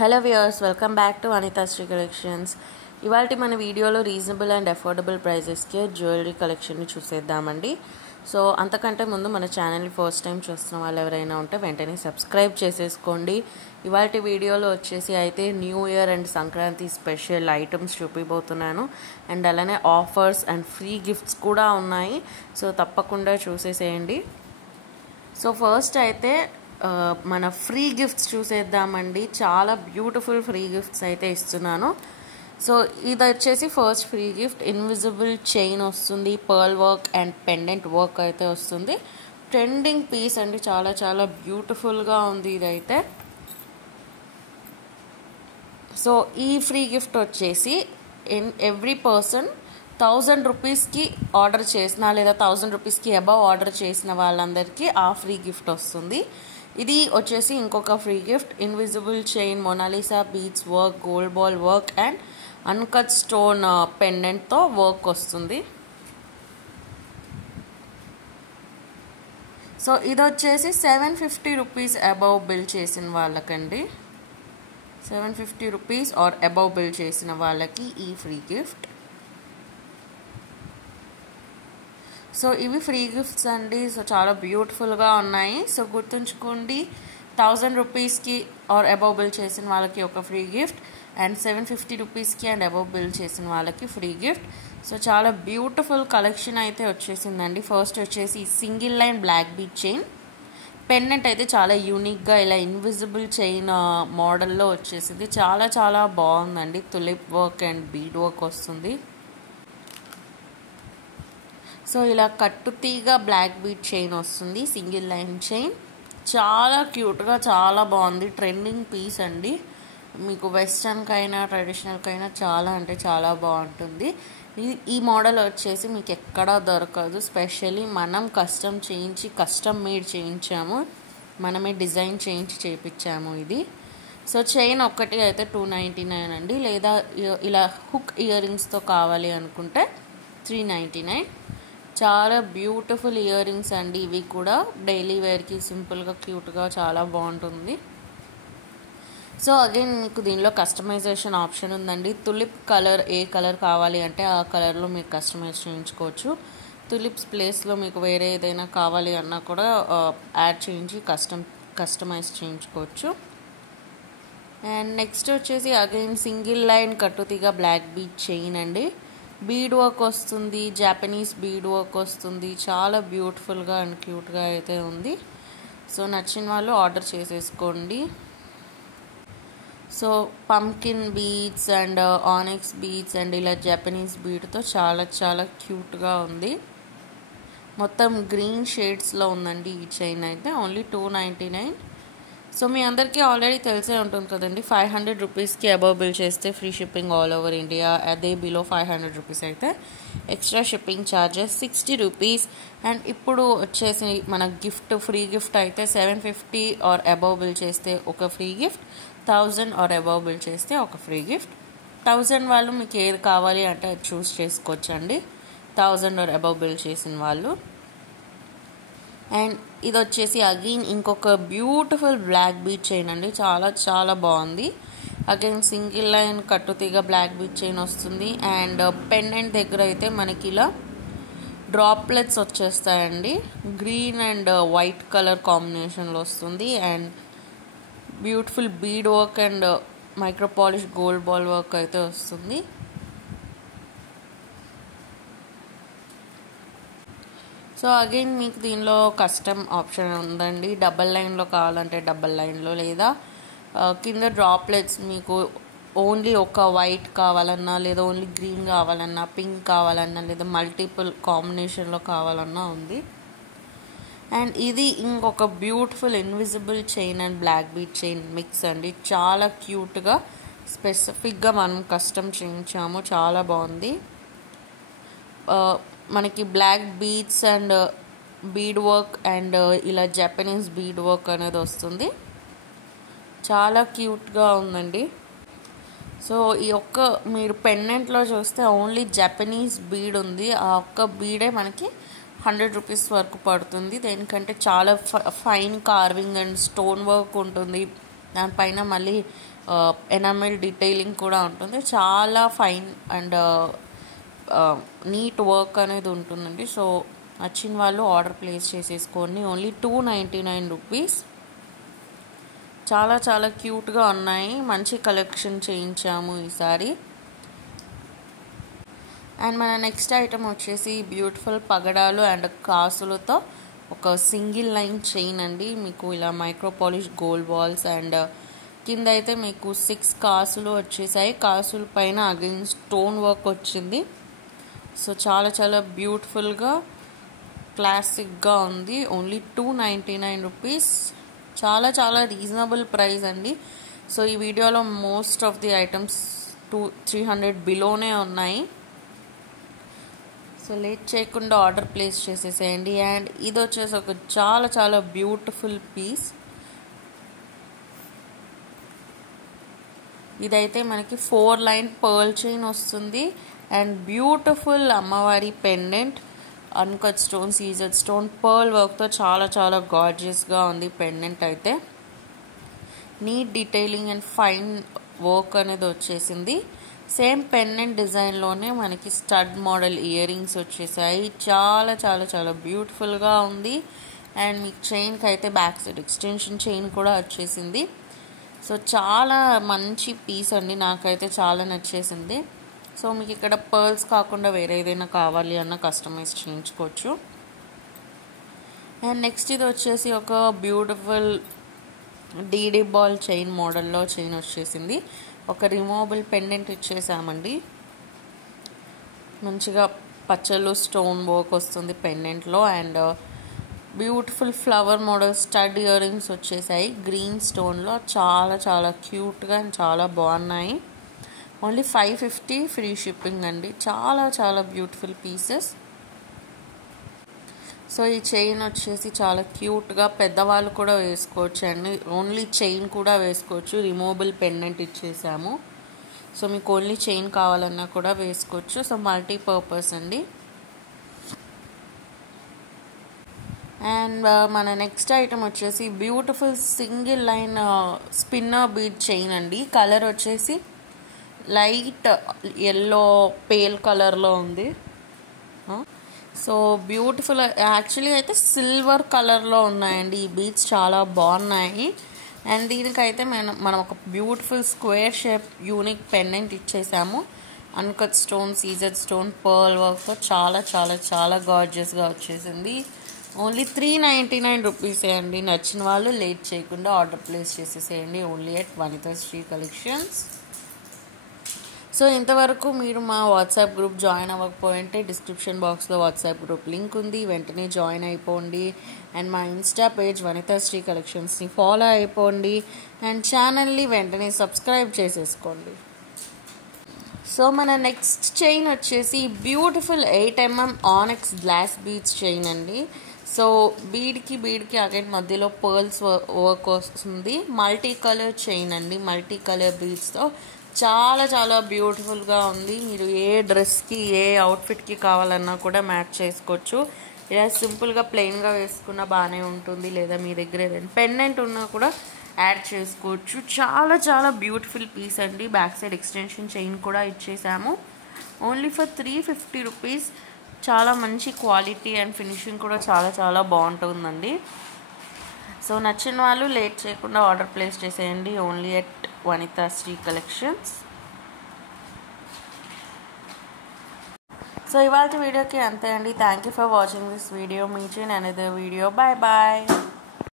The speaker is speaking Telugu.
Hello viewers, welcome back to Anithasri collections. ఇవాళ మన వీడియోలో రీజనబుల్ అండ్ అఫోర్డబుల్ ప్రైజెస్కి జ్యువెలరీ కలెక్షన్ని చూసేద్దామండి. సో అంతకంటే ముందు మన ఛానల్ని ఫస్ట్ టైం చూస్తున్న వాళ్ళు ఎవరైనా ఉంటే వెంటనే సబ్స్క్రైబ్ చేసేసుకోండి. ఇవాళ వీడియోలో వచ్చేసి అయితే new year and Sankranti special items చూపిపోతున్నాను. అండ్ అలానే ఆఫర్స్ అండ్ ఫ్రీ గిఫ్ట్స్ కూడా ఉన్నాయి. సో తప్పకుండా చూసేసేయండి. సో ఫస్ట్ అయితే మన ఫ్రీ గిఫ్ట్స్ చూసేద్దామండి. చాలా బ్యూటిఫుల్ ఫ్రీ గిఫ్ట్స్ అయితే ఇస్తున్నాను. సో ఇది వచ్చేసి first free gift invisible chain వస్తుంది, pearl work and pendant work అయితే వస్తుంది. ట్రెండింగ్ పీస్ అండి, చాలా చాలా బ్యూటిఫుల్గా ఉంది ఇదైతే. సో ఈ ఫ్రీ గిఫ్ట్ వచ్చేసి ఎవ్రీ పర్సన్ 1000 రూపీస్కి ఆర్డర్ చేసిన లేదా 1000 రూపీస్కి అబవ్ ఆర్డర్ చేసిన వాళ్ళందరికీ ఆ ఫ్రీ గిఫ్ట్ వస్తుంది. ఇది వచ్చేసి ఇంకొక free gift invisible chain, Mona Lisa beads work, gold ball work and uncut stone పెండెంట్తో వర్క్ వస్తుంది. సో ఇది వచ్చేసి 750 రూపీస్ అబవ్ బిల్ చేసిన వాళ్ళకండి. 750 రూపీస్ ఆర్ అబవ్ బిల్ చేసిన వాళ్ళకి ఈ ఫ్రీ గిఫ్ట్. సో ఇవి ఫ్రీ గిఫ్ట్స్ అండి. సో చాలా బ్యూటిఫుల్గా ఉన్నాయి. సో గుర్తుంచుకోండి, 1000 రూపీస్కి ఆర్ అబవ్ బిల్ చేసిన వాళ్ళకి ఒక ఫ్రీ గిఫ్ట్ అండ్ 750 రూపీస్కి అండ్ అబవ్ బిల్ చేసిన వాళ్ళకి ఫ్రీ గిఫ్ట్. సో చాలా బ్యూటిఫుల్ కలెక్షన్ అయితే వచ్చేసిందండి. ఫస్ట్ వచ్చేసి single line black bead chain pendant అయితే చాలా యూనిక్గా ఇలా ఇన్విజిబుల్ చైన్ మోడల్లో వచ్చేసింది. చాలా చాలా బాగుందండి. Tulip work and bead work వస్తుంది. సో ఇలా కట్టుతీగ బ్లాక్ బీడ్ చైన్ వస్తుంది, సింగిల్ లైన్ చైన్. చాలా క్యూట్గా చాలా బాగుంది. ట్రెండింగ్ పీస్ అండి. మీకు వెస్ట్రన్కైనా ట్రెడిషనల్కైనా చాలా అంటే చాలా బాగుంటుంది. ఈ మోడల్ వచ్చేసి మీకు ఎక్కడా దొరకదు. స్పెషల్లీ మనం కస్టమ్ చేయించి కస్టమ్ మేడ్ చేయించాము, మనమే డిజైన్ చేయించి చేయించాము ఇది. సో చైన్ ఒక్కటి అయితే 299 అండి. లేదా ఇలా హుక్ ఇయర్ రింగ్స్తో కావాలి అనుకుంటే 399. చాలా బ్యూటిఫుల్ ఇయర్ రింగ్స్ అండి ఇవి కూడా. డైలీ వేర్కి సింపుల్గా క్యూట్గా చాలా బాగుంటుంది. సో అగైన్ మీకు దీనిలో కస్టమైజేషన్ ఆప్షన్ ఉందండి. తులిప్ కలర్ ఏ కలర్ కావాలి అంటే ఆ కలర్లో మీరు కస్టమైజ్ చేయించుకోవచ్చు. తులిప్స్ ప్లేస్లో మీకు వేరే ఏదైనా కావాలి అన్నా కూడా యాడ్ చేయించి కస్టమైజ్ చేయించుకోవచ్చు. అండ్ నెక్స్ట్ వచ్చేసి అగైన్ సింగిల్ లైన్ కట్టుతీగ బ్లాక్ బీడ్ చైన్ అండి. బీడ్ వర్క్ వస్తుంది, జాపనీస్ బీడ్ వర్క్ వస్తుంది. చాలా బ్యూటిఫుల్గా అండ్ క్యూట్గా అయితే ఉంది. సో నచ్చిన వాళ్ళు ఆర్డర్ చేసేసుకోండి. So pumpkin beads and onyx beads and ఇలా జపనీస్ బీడ్తో చాలా చాలా క్యూట్గా ఉంది. మొత్తం గ్రీన్ షేడ్స్లో ఉందండి ఈ చైన్ అయితే. ఓన్లీ 299. సో మీ అందరికీ ఆల్రెడీ తెలిసే ఉంటుంది కదండి, 500 రూపీస్కి అబవ్ బిల్ చేస్తే free shipping all over India. అదే బిలో 500 రూపీస్ అయితే extra shipping charges 60 rupees. And ఇప్పుడు వచ్చేసి మన గిఫ్ట్ ఫ్రీ గిఫ్ట్ అయితే 750 ఆర్ అబవ్ బిల్ చేస్తే ఒక free gift, 1000 are above bill చేస్తే ఒక ఫ్రీ గిఫ్ట్. 1000 వాళ్ళు మీకు ఏది కావాలి అంటే అది చూస్ చేసుకోవచ్చండి, 1000 ఆర్ అబవ్ బిల్ చేసిన వాళ్ళు. అండ్ ఇది వచ్చేసి అగైన్ ఇంకొక బ్యూటిఫుల్ బ్లాక్ బీడ్ చైన్ అండి. చాలా చాలా బాగుంది. అగైన్ సింగిల్ లైన్ కట్టుతీగ బ్లాక్ బీడ్ చైన్ వస్తుంది. అండ్ పెండెంట్ దగ్గర అయితే మనకి ఇలా డ్రాప్లెట్స్ వచ్చేస్తాయండి. గ్రీన్ అండ్ వైట్ కలర్ కాంబినేషన్లో వస్తుంది. And beautiful bead work and micro polish gold ball work అయితే వస్తుంది. సో అగైన్ మీకు దీనిలో కస్టమ్ ఆప్షన్ ఉందండి. డబల్ లైన్లో కావాలంటే డబల్ లైన్లో, లేదా కింద డ్రాప్లెట్స్ మీకు ఓన్లీ ఒక వైట్ కావాలన్నా, లేదా ఓన్లీ గ్రీన్ కావాలన్నా, పింక్ కావాలన్నా, లేదా మల్టిపుల్ కాంబినేషన్లో కావాలన్నా ఉంది. అండ్ ఇది ఇంకొక beautiful invisible chain and black bead chain mix అండి. చాలా క్యూట్గా స్పెసిఫిక్గా మనం కస్టమ్ చేయించాము. చాలా బాగుంది. మనకి black beads and bead work and ఇలా జపనీస్ బీడ్ వర్క్ అనేది వస్తుంది. చాలా క్యూట్గా ఉందండి. సో ఈ ఒక్క మీరు పెండెంట్లో చూస్తే ఓన్లీ జపనీస్ బీడ్ ఉంది. ఆ ఒక్క బీడే మనకి 100 రూపీస్ వరకు పడుతుంది. దేనికంటే చాలా fine carving and stone work ఉంటుంది. దానిపైన మళ్ళీ ఎనామెల్ డీటెయిలింగ్ కూడా ఉంటుంది. చాలా ఫైన్ అండ్ నీట్ వర్క్ అనేది ఉంటుందండి. సో నచ్చిన వాళ్ళు ఆర్డర్ ప్లేస్ చేసేసుకోండి. Only 299 rupees. చాలా చాలా క్యూట్గా ఉన్నాయి. మంచి కలెక్షన్ చేయించాము ఈసారి. అండ్ మన నెక్స్ట్ ఐటమ్ వచ్చేసి బ్యూటిఫుల్ పగడాలు అండ్ కాసులతో ఒక సింగిల్ లైన్ చైన్ అండి. మీకు ఇలా micro polish gold balls and కింద అయితే మీకు 6 కాసులు వచ్చేసాయి. కాసుల పైన అగైన్ స్టోన్ వర్క్ వచ్చింది. సో చాలా చాలా బ్యూటిఫుల్గా క్లాసిక్గా ఉంది. Only 299 rupees. చాలా చాలా రీజనబుల్ ప్రైస్ అండి. సో ఈ వీడియోలో మోస్ట్ ఆఫ్ ది ఐటమ్స్ 300 బిలోనే ఉన్నాయి. సో లేట్ చేయకుండా ఆర్డర్ ప్లేస్ చేసేసేయండి. అండ్ ఇది వచ్చేసి ఒక చాలా చాలా బ్యూటిఫుల్ పీస్. ఇదైతే మనకి 4 లైన్ పర్ల్ చైన్ వస్తుంది అండ్ బ్యూటిఫుల్ అమ్మవారి pendant, uncut stone, CZ stone, pearl వర్క్తో చాలా చాలా గార్జియస్గా ఉంది. పెండెంట్ అయితే neat detailing and fine work అనేది వచ్చేసింది. సేమ్ పెండెంట్ డిజైన్లోనే మనకి స్టడ్ మోడల్ ఇయర్ రింగ్స్ వచ్చేసాయి. చాలా చాలా చాలా బ్యూటిఫుల్గా ఉంది. అండ్ మీకు చైన్కి అయితే బ్యాక్ సైడ్ ఎక్స్టెన్షన్ చైన్ కూడా వచ్చేసింది. సో చాలా మంచి పీస్ అండి, నాకైతే చాలా నచ్చేసింది. సో మీకు ఇక్కడ పర్ల్స్ కాకుండా వేరే ఏదైనా కావాలి అన్న కస్టమైజ్ చేయించుకోవచ్చు. అండ్ నెక్స్ట్ ఇది వచ్చేసి ఒక బ్యూటిఫుల్ డీడీ బాల్ చైన్ మోడల్లో చైన్ వచ్చేసింది. ఒక రిమూవబుల్ పెండెంట్ ఇచ్చేసామండి. మంచిగా పచ్చలు స్టోన్ వర్క్ వస్తుంది పెండెంట్లో. And beautiful flower model stud earrings వచ్చేసాయి గ్రీన్ స్టోన్లో. చాలా చాలా క్యూట్గా అండ్ చాలా బాగున్నాయి. ఓన్లీ 550 ఫ్రీ షిప్పింగ్ అండి. చాలా చాలా బ్యూటిఫుల్ పీసెస్. సో ఈ చైన్ వచ్చేసి చాలా క్యూట్గా పెద్దవాళ్ళు కూడా వేసుకోవచ్చు అండి. ఓన్లీ చైన్ కూడా వేసుకోవచ్చు. రిమూవబుల్ పెండెంట్ ఇచ్చేసాము. సో మీకు ఓన్లీ చైన్ కావాలన్నా కూడా వేసుకోవచ్చు. సో మల్టీపర్పస్ అండి. అండ్ మన నెక్స్ట్ ఐటమ్ వచ్చేసి beautiful single line spinner bead chain అండి. కలర్ వచ్చేసి లైట్ ఎల్లో పేల్ కలర్లో ఉంది. సో బ్యూటిఫుల్, యాక్చువల్లీ అయితే సిల్వర్ కలర్లో ఉన్నాయండి ఈ బీడ్స్. చాలా బాగున్నాయి. అండ్ దీనికైతే మనం ఒక beautiful square shape unique pendant ఇచ్చేసాము. Uncut stone, CZ stone, pearl వర్క్తో చాలా చాలా చాలా గార్జియస్గా వచ్చేసింది. ఓన్లీ 399 రూపీసే అండి. నచ్చిన వాళ్ళు లేట్ చేయకుండా ఆర్డర్ ప్లేస్ చేసేసేయండి. Only at Vanithasri collections. So ఇంతవరకు మీరు మా వాట్సాప్ గ్రూప్ జాయిన్ అవ్వకపోయింటే డిస్క్రిప్షన్ బాక్స్లో వాట్సాప్ గ్రూప్ లింక్ ఉంది, వెంటనే జాయిన్ అయిపోండి. అండ్ మా ఇన్స్టా పేజ్ వనితాశ్రీ కలెక్షన్స్ని ఫాలో అయిపోండి. అండ్ ఛానల్ని వెంటనే సబ్స్క్రైబ్ చేసేసుకోండి. సో మన నెక్స్ట్ చైన్ వచ్చేసి beautiful 8mm onyx glass beads chain అండి. సో బీడ్కి అగైన్ మధ్యలో పర్ల్స్ వర్క్ వస్తుంది. మల్టీ కలర్ చైన్ అండి. మల్టీ కలర్ బీడ్స్తో చాలా చాలా బ్యూటిఫుల్గా ఉంది. మీరు ఏ డ్రెస్కి ఏ అవుట్ఫిట్కి కావాలన్నా కూడా మ్యాచ్ చేసుకోవచ్చు. ఇలా సింపుల్గా ప్లెయిన్గా వేసుకున్న బాగానే ఉంటుంది. లేదా మీ దగ్గర ఏదైనా పెండెంట్ ఉన్నా కూడా యాడ్ చేసుకోవచ్చు. చాలా చాలా బ్యూటిఫుల్ పీస్ అండి. బ్యాక్ సైడ్ ఎక్స్టెన్షన్ చైన్ కూడా ఇచ్చేసాము. Only for 350 rupees. చాలా మంచి క్వాలిటీ అండ్ ఫినిషింగ్ కూడా చాలా చాలా బాగుంటుందండి. సో నచ్చిన వాళ్ళు లేట్ చేయకుండా ఆర్డర్ ప్లేస్ చేసేయండి. Only at Vanithasri collections. So ఇవాళ వీడియోకి అంతే అండి. Thank you for watching this video. Meet in another video. Bye bye.